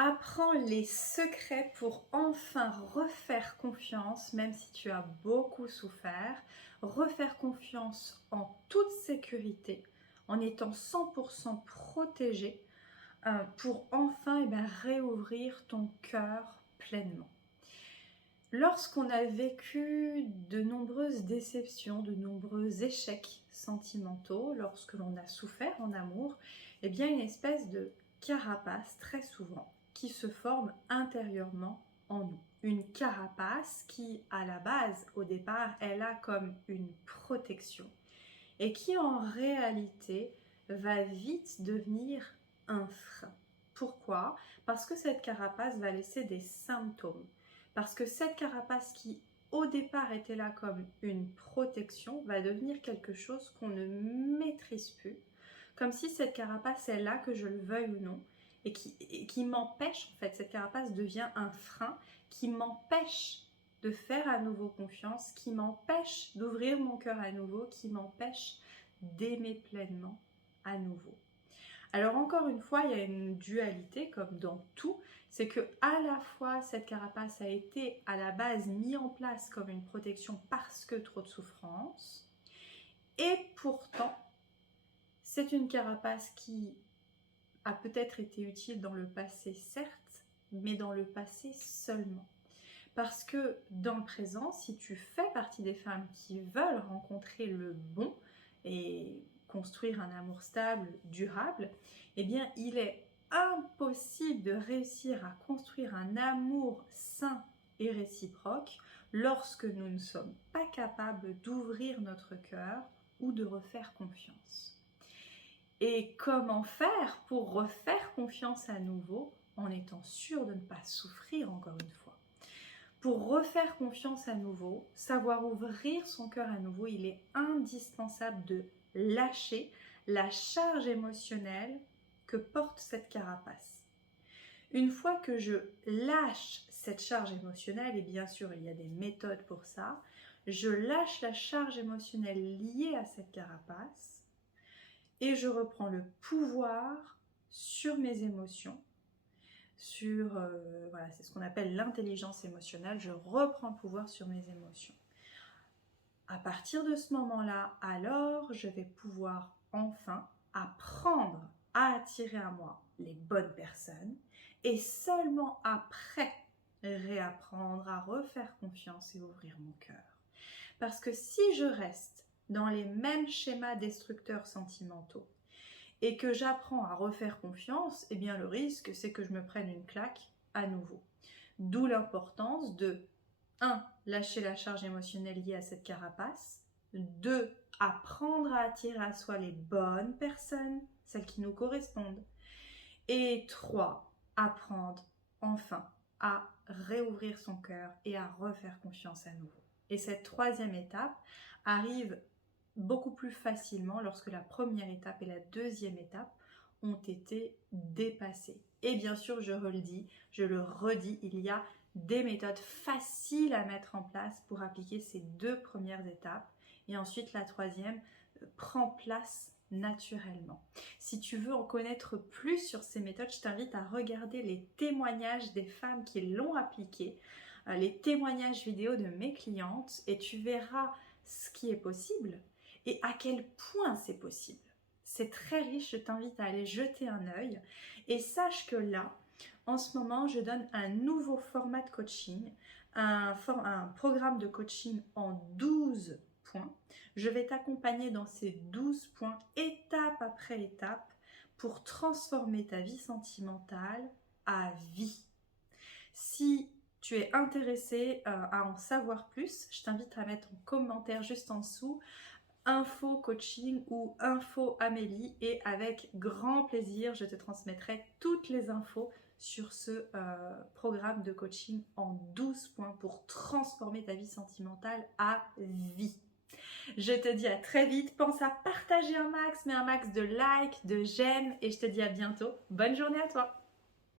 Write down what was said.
Apprends les secrets pour enfin refaire confiance, même si tu as beaucoup souffert. Refaire confiance en toute sécurité, en étant 100% protégé, pour enfin réouvrir ton cœur pleinement. Lorsqu'on a vécu de nombreuses déceptions, de nombreux échecs sentimentaux, lorsque l'on a souffert en amour, une espèce de carapace très souvent qui se forme intérieurement en nous. Une carapace qui, à la base, au départ, elle a comme une protection et qui, en réalité, va vite devenir un frein. Pourquoi? Parce que cette carapace va laisser des symptômes. Parce que cette carapace qui, au départ, était là comme une protection, va devenir quelque chose qu'on ne maîtrise plus. Comme si cette carapace est là, que je le veuille ou non, et qui m'empêche, en fait, cette carapace devient un frein qui m'empêche de faire à nouveau confiance, qui m'empêche d'ouvrir mon cœur à nouveau, qui m'empêche d'aimer pleinement à nouveau. Alors encore une fois, il y a une dualité comme dans tout, c'est que à la fois cette carapace a été à la base mise en place comme une protection parce que trop de souffrance, et pourtant c'est une carapace qui a peut-être été utile dans le passé, certes, mais dans le passé seulement. Parce que dans le présent, si tu fais partie des femmes qui veulent rencontrer le bon et construire un amour stable, durable, il est impossible de réussir à construire un amour sain et réciproque lorsque nous ne sommes pas capables d'ouvrir notre cœur ou de refaire confiance. Et comment faire pour refaire confiance à nouveau en étant sûr de ne pas souffrir encore une fois? Pour refaire confiance à nouveau, savoir ouvrir son cœur à nouveau, il est indispensable de lâcher la charge émotionnelle que porte cette carapace. Une fois que je lâche cette charge émotionnelle, et bien sûr il y a des méthodes pour ça, je lâche la charge émotionnelle liée à cette carapace et je reprends le pouvoir sur mes émotions. C'est ce qu'on appelle l'intelligence émotionnelle, je reprends le pouvoir sur mes émotions. À partir de ce moment-là, alors je vais pouvoir enfin apprendre à attirer à moi les bonnes personnes et seulement après réapprendre à refaire confiance et ouvrir mon cœur. Parce que si je reste dans les mêmes schémas destructeurs sentimentaux, et que j'apprends à refaire confiance, le risque, c'est que je me prenne une claque à nouveau. D'où l'importance de 1. Lâcher la charge émotionnelle liée à cette carapace. 2. Apprendre à attirer à soi les bonnes personnes, celles qui nous correspondent. Et 3. Apprendre enfin à réouvrir son cœur et à refaire confiance à nouveau. Et cette troisième étape arrive beaucoup plus facilement lorsque la première étape et la deuxième étape ont été dépassées. Et bien sûr, je le redis, il y a des méthodes faciles à mettre en place pour appliquer ces deux premières étapes. Et ensuite, la troisième prend place naturellement. Si tu veux en connaître plus sur ces méthodes, je t'invite à regarder les témoignages des femmes qui l'ont appliqué, les témoignages vidéo de mes clientes, et tu verras ce qui est possible et à quel point c'est possible. C'est très riche, je t'invite à aller jeter un œil. Et sache que là, en ce moment, je donne un nouveau format de coaching, un programme de coaching en 12 points. Je vais t'accompagner dans ces 12 points, étape après étape, pour transformer ta vie sentimentale à vie. Si tu es intéressé à en savoir plus, je t'invite à mettre en commentaire juste en dessous info coaching ou info Amélie, et avec grand plaisir je te transmettrai toutes les infos sur ce programme de coaching en 12 points pour transformer ta vie sentimentale à vie. Je te dis à très vite, pense à partager un max, mets un max de likes, de j'aime, et je te dis à bientôt. Bonne journée à toi.